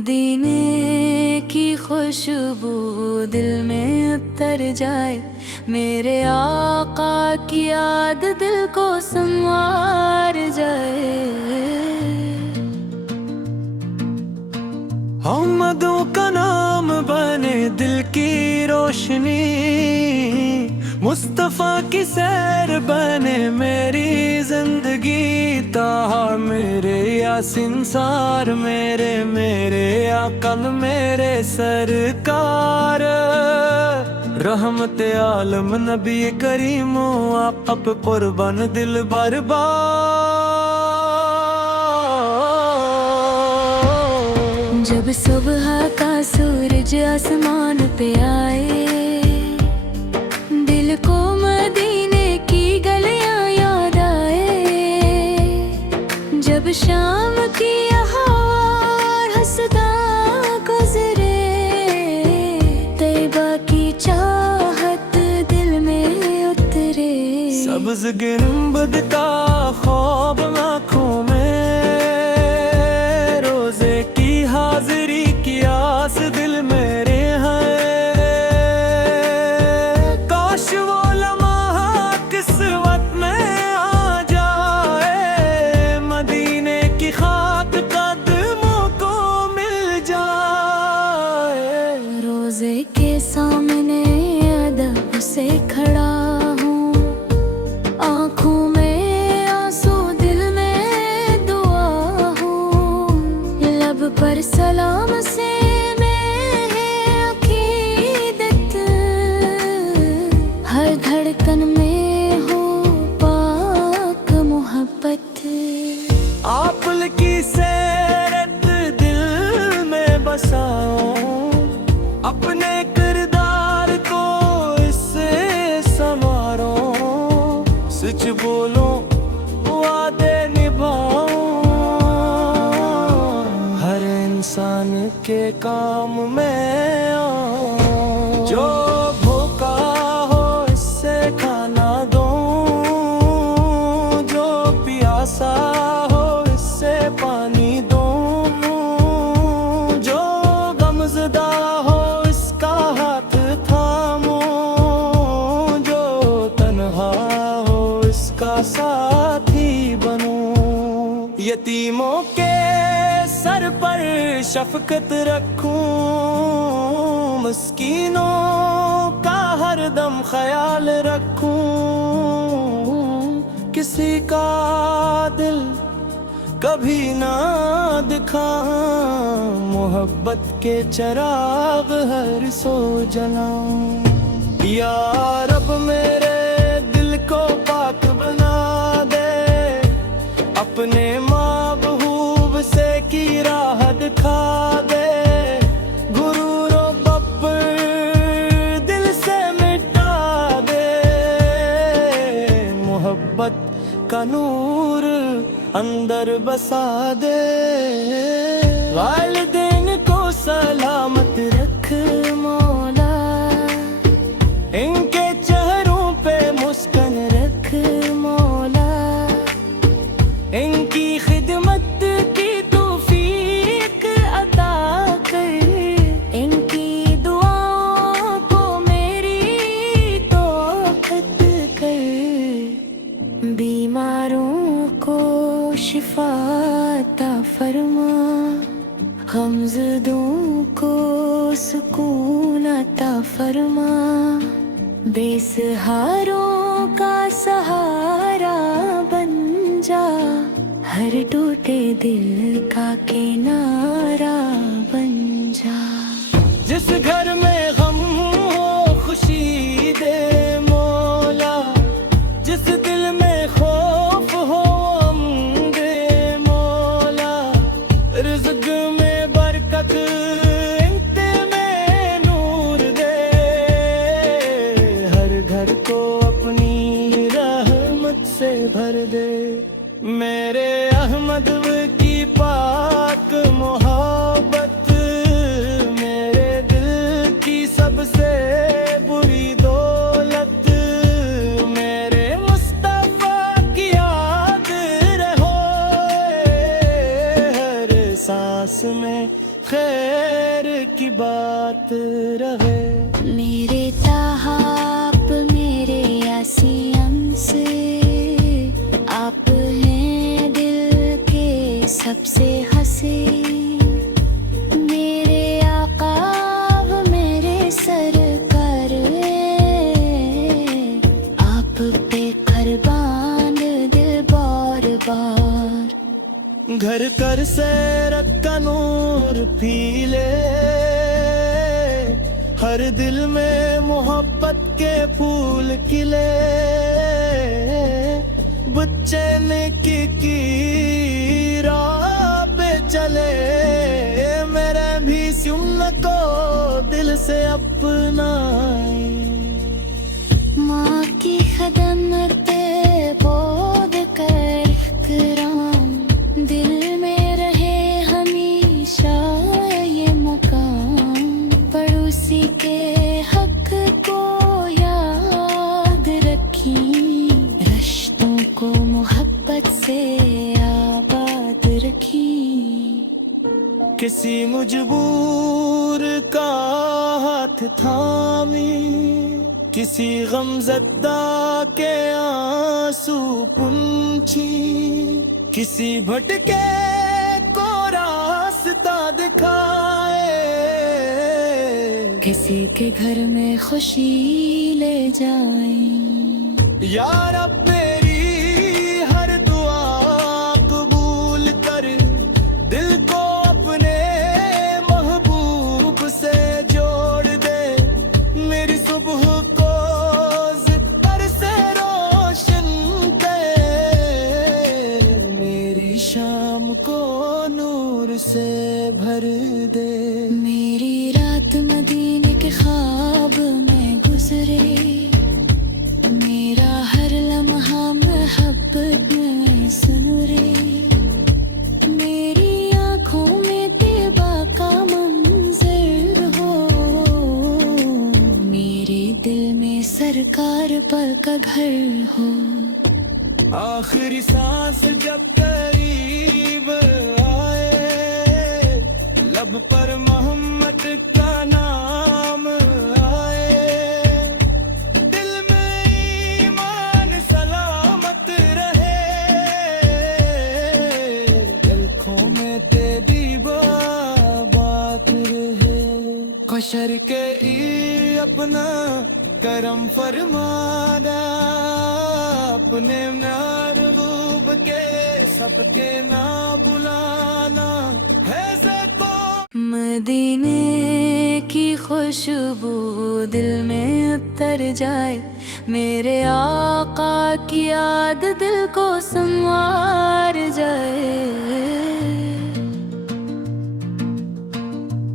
मदीने की खुशबू दिल में उतर जाए, मेरे आका की याद दिल को संवार जाए। मोहम्मदों का नाम बने दिल की रोशनी, मुस्तफा की सैर बने मेरी जिंदगी। ताहा मेरे यासीन सार मेरे मेरे आकल मेरे सरकार, रहमत आलम नबी करीमो आप कुर्बान दिल बर्बाद। जब सुबह का सूरज आसमान पे आए, दिल को मदीने की गलियां याद आए। जब शाम की हवा हंसता गुजरे, तैयबा की चाहत दिल में उतरे। सब्ज गुंबद का ख्वाब आँखों में, रोजे की हाजिरी की आस दिल मेरे है। काश वो लम्हा किस्मत में आ जाए, मदीने की खाक कदमों को मिल जाए। रोजे के सामने अदब से खड़ा हूँ, आँखों में आंसू दिल में दुआ हूँ। लब पर सलाम से हर धड़कन में हो पाक मोहब्बत। आप की सैरत दिल में बसाओ, अपने किरदार को इससे संवारो। सच बोलो वादे निभाओ, हर इंसान के काम में आओ। जो भूखा हो इससे खाना दो, जो प्यासा हो इससे पानी दो, जो गमज़दा हो इसका हाथ थामो, जो तन्हा हो इसका साथी बनो। यतीमों के सर पर शफकत रखूं, मिस्कीनों का हर दम ख्याल रखूं। किसी का दिल कभी ना दिखाऊं, मोहब्बत के चिराग हर सो जलाऊं। या रब मेरे दिल को पाक बना दे, अपने महबूब से की राह दिखा दे। गुरूर और बब्बर दिल से मिटा दे, मोहब्बत का नूर अंदर बसा दे। वालिदैन को सलामत रख मौला, इनके चेहरों पे मुस्कान रख मौला। इनकी खिदमत की तौफीक अता कर, इनकी दुआओं को मेरी तौक़त कर। बीमारों को शिफा अता फरमा, गमज़दों को सुकून अता फरमा। बेसहारों का सहारा बन जा, हर टूटे दिल का किनारा बन जा। जिस घर में गम हो खुशी दे मौला, जिस दिल में खौफ हो अमन दे मौला। रिज़्क़ में बरकत इंते में नूर दे, हर घर को अपनी रहमत से भर दे। मेरे अहमद की पाक मोहब्बत, मेरे दिल की सबसे बुरी दौलत। मेरे मुस्तफा की याद रहो हर सांस में, खैर की बात रहे। मेरे ताहाप मेरे यासियम से आप हैं दिल के सबसे हंसे। मेरे आकाब मेरे सरकार आप पे कुर्बान दिल बार बार। घर कर से रक्का नूर पीले, हर दिल में मोहब्बत के फूल खिले। बच्चे ने की राह पे चले, मेरे भी सुन को दिल से अपनाए। माँ की खदमत बोध कर इकराम, दिल में रहे हमेशा ये मकाम। पड़ोसी के हक को याद रखी, रिश्तों को मोहब्बत से आबाद रखी। किसी मजबूर का हाथ थामी, किसी गमज़दा के आंसू पूंछी। किसी भटके को रास्ता दिखाए, किसी के घर में खुशी ले जाए। या रब मेरी हर दुआ कबूल कर, दिल को अपने महबूब से जोड़ दे। मेरी सुबह को पर से रोशन कर, मेरी शाम को नूर से भर दे। मेरी रात मदीने के ख्वाब में गुजरे, मेरा हर लम्हा मोहब्बत में सुनरे। मेरी आँखों में तेबा का मंजर हो, मेरे दिल में सरकार पर का घर हो। आखिरी सांस जब करीब आए, लब पर मोहम्मद का नाम आए। दिल में ईमान सलामत रहे, दिलखों में तेरी बात रहे। कशर के ई अपना करम फरमाना, अपने महबूब के सबके ना बुलाना है से तो। मदीने की खुशबू दिल में उतर जाए, मेरे आका की याद दिल को संवार जाए।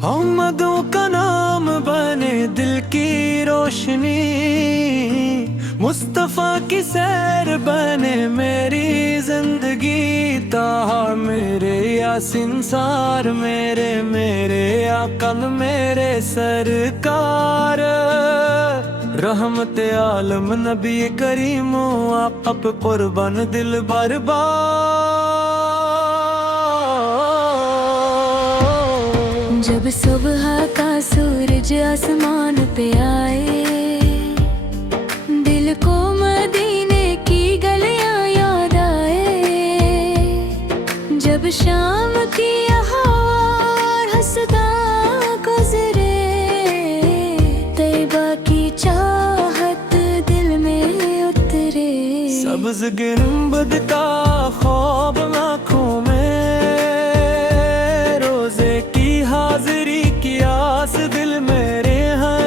मोहम्मदों का नाम बने दिल की रोशनी, मुस्तफा की सैर बने मेरी जिंदगी। ताहा मेरे यासीन सार मेरे, मेरे आकल मेरे सरकार। रहमत आलम नबी करीमो आप कुर्बान दिल बार बार। जब सुबह का सूरज आसमान पे आए, दिल को मदीने की गलियां याद आए। जब शाम की हवा हंसता गुजरे, तैबा की चाहत दिल में उतरे। सब्ज़ गुंबद का ख्वाब आँखों में, रोजे की हाजिरी की आस दिल मेरे है।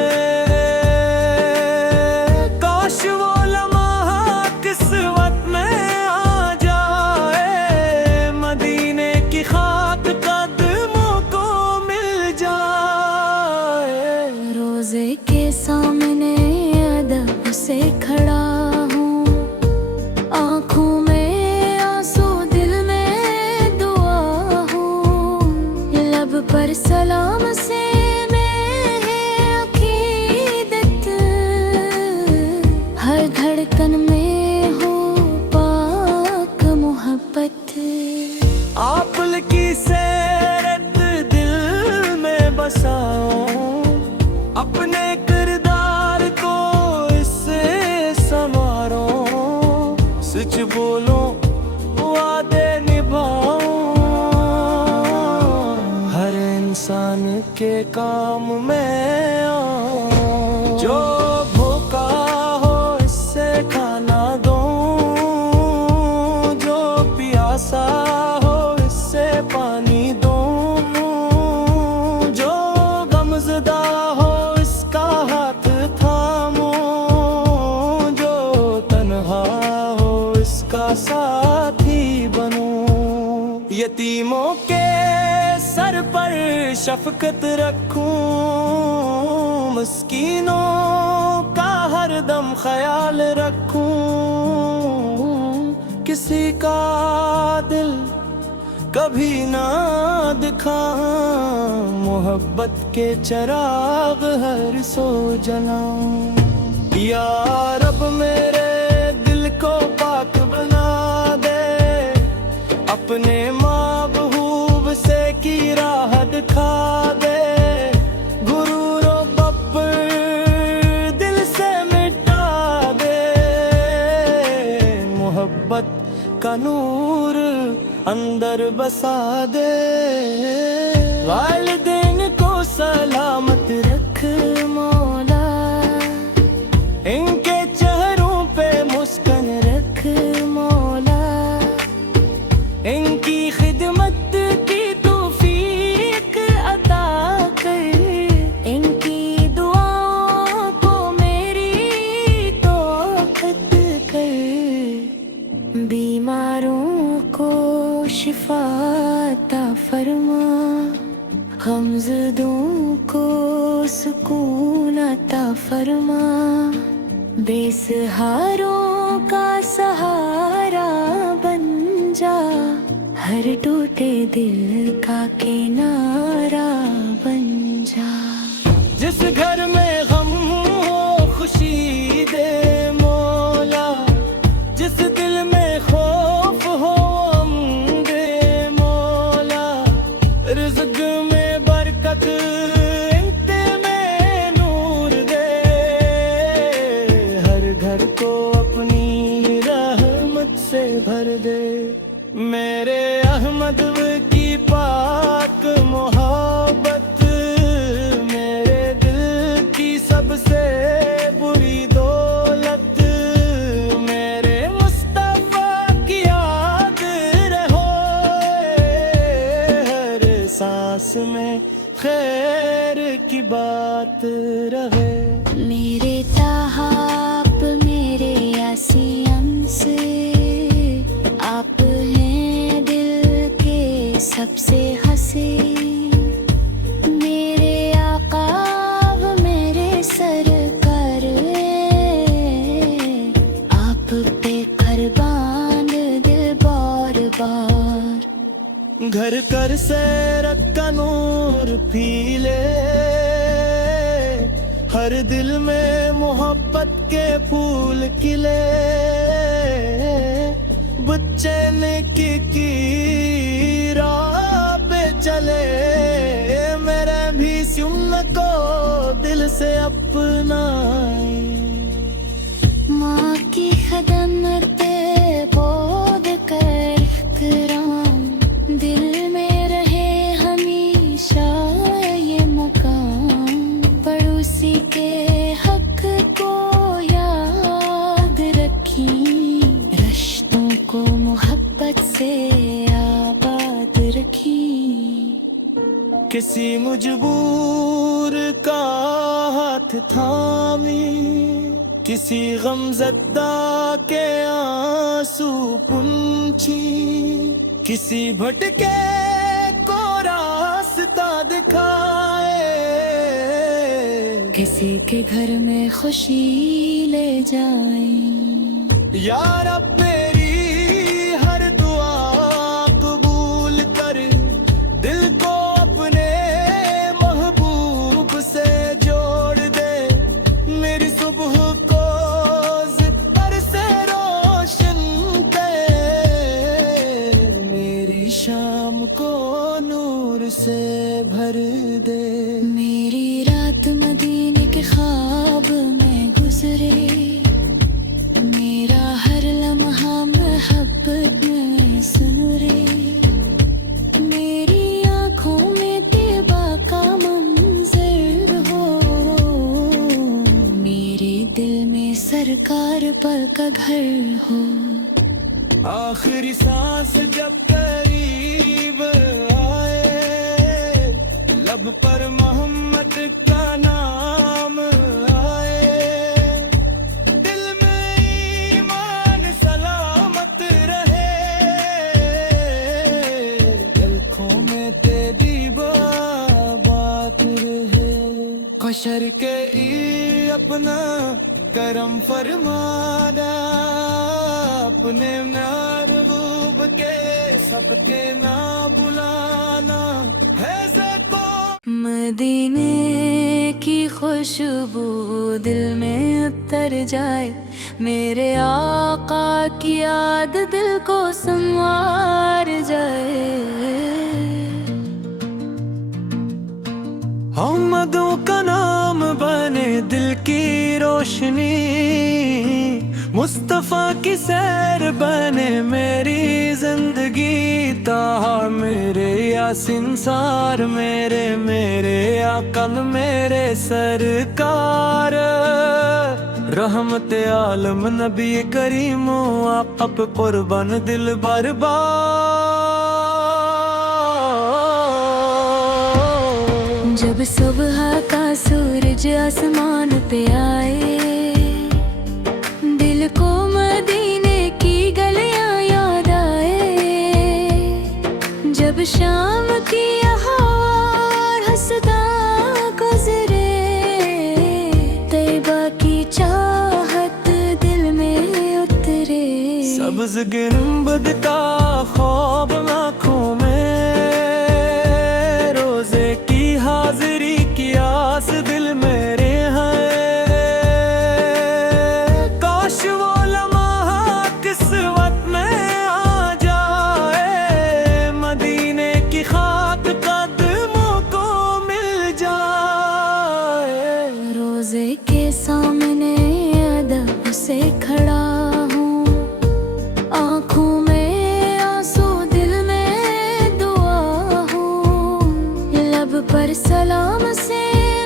काश वो लम्हा किस्मत में आ जाए, मदीने की खाक कदमों को मिल जाए। रोजे के सामने अदब से खड़ा हूँ, आँखों में आंसू दिल में दुआ हूँ। लब पर सलाम से मैं है अकीदत, हर धड़कन में हो पाक मोहब्बत। आप की सैरत दिल बसाऊं, अपने किरदार को इससे संवारो, सच बोलूं वादे निभाऊं, हर इंसान के काम में आऊं, जो भूखा हो इससे खाना दूं, जो प्यासा हो इससे पानी दूं, जो गमज़दा हो इसका हाथ थामूं, जो तन्हा हो इसका साथी बनूं, यतीमों के सर पर शफकत रखूं, मिस्कीनों का हरदम ख्याल रखूं, किसी का दिल कभी ना दिखाऊं, मोहब्बत के चिराग हर सो जलाऊं। या रब मेरे दिल को पाक बना दे, अपने महबूब से की राह दिखा दे, गुरूर और बब्बर दिल से मिटा दे, मोहब्बत का नूर अंदर बसा दे, वालिदैन को सलामत रख मौला, इनके चेहरों पे मुस्कान रख मौला, इनकी खिदमत की तौफीक अता कर, इनकी दुआओं को मेरी तौक़त कर, बीमारों को शिफा अता फरमा, गमज़दों को सुकून अता फरमा, बेसहारों का सहारा बन जा, हर टूटे दिल का किनारा बन जा, जिस घर में गम हो खुशी दे मौला, जिस दिल में खौफ हो अमन दे मौला, रिज़्क़ में बरकत इंते में नूर दे, हर घर को अपनी रहमत से भर दे, मेरे अहमद की पाक मोहब्बत, मेरे दिल की सबसे बुरी दौलत, मेरे मुस्तफा की याद रहो, हर सांस में खैर की बात रहे, मेरे ताहाब मेरे यासीन से आप हैं दिल के सबसे हसीन, मेरे आका मेरे सरकार, आप पे कुर्बान दिल बार बार, घर कर से रक्का नूर पी ले, हर दिल में मोहब्बत के फूल खिले, बच्चे ने की राह पे चले, मेरे भी सुन को दिल से अपनाए, माँ की खदमते बोध कर इहतराम, दिल में रहे हमेशा ये मकाम, पड़ोसी के हक को याद रखी, रिश्तों को मोहब्बत से आबाद रखी, किसी मजबूर का हाथ थामी, किसी गमज़दा के आंसू पूंछी, किसी भटके को रास्ता दिखाए, किसी के घर में खुशी ले जाए, या रब मेरी हर दुआ कबूल कर, दिल को अपने महबूब से जोड़ दे, मेरी सुबह को ज़िक्र से रोशन कर, मेरी शाम को नूर से भर दे। पल का घर हो। आखिरी सांस जब करीब आए, लब पर मोहम्मद का नाम आए, दिल में ईमान सलामत रहे, दिलखों में तेरी बात रहे। कशर के ई अपना करम फरमाना, अपने महबूब के सबके ना बुलाना है सबको। मदीने की खुशबू दिल में उतर जाए, मेरे आका की याद दिल को संवार जाए। मोहम्मदों का नाम बने दिल की रोशनी, मुस्तफा की सैर बने मेरी जिंदगी। ताहा मेरे यासीन सार मेरे, मेरे आकल मेरे सरकार, रहमत आलम नबी करीमो आप कुर्बान दिल बर्बाद। जब सुबह का सूरज आसमान पे आए, दिल को मदीने की गलियां याद आए। जब शाम की हवा हंसता गुजरे, तैयबा की चाहत दिल में उतरे। सब्ज गुंबद का ख्वाब आँखों में, रोजे की हाजिरी की आस दिल मेरे है। काश वो लम्हा किस्मत में आ जाए, मदीने की खाक कदमों को मिल जाए। रोजे के सामने अदब से खड़ा हूँ, आँखों में आंसू दिल में दुआ हूँ। लब पर सलाम से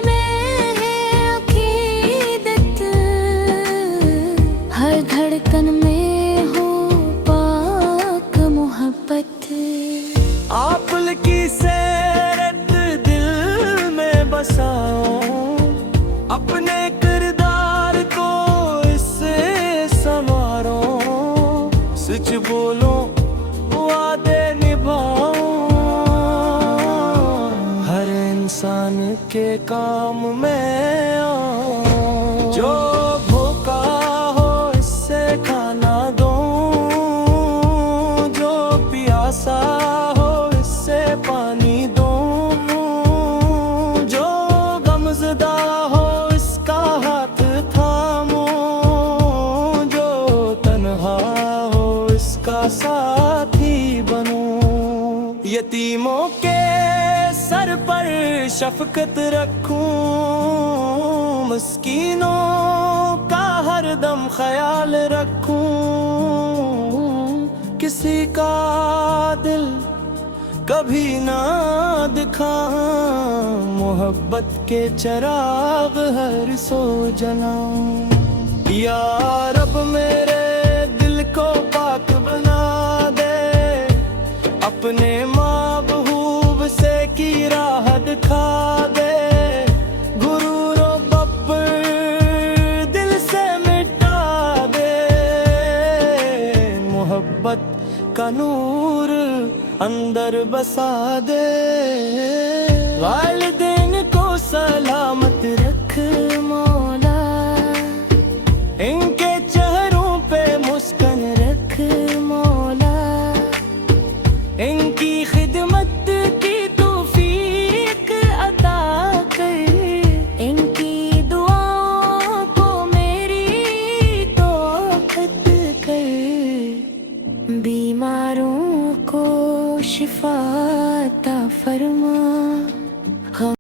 मैं है अकीदत, हर धड़कन में हो पाक मोहब्बत। आप की सैरत दिल में बसाओ, अपने किरदार को इससे संवारो। सच बोलो वादे निभाओ, हर इंसान के काम में आओ। जो भूखा हो इससे खाना दो, जो प्यासा हो इससे पानी दो, जो गमज़दा हो इसका हाथ थामो, जो तन्हा हो इसका साथी बनो। यतीमों के सर पर शफकत रखूं, मिस्कीनों का हरदम ख्याल रखूं। किसी का दिल कभी ना दिखाऊं, मोहब्बत के चिराग हर सो जलाऊं। या रब मेरे दिल को पाक बना दे, अपने महबूब से की राह दिखा दे। गुरूर और बब्बर दिल से मिटा दे, मोहब्बत का नूर अंदर बसा दे।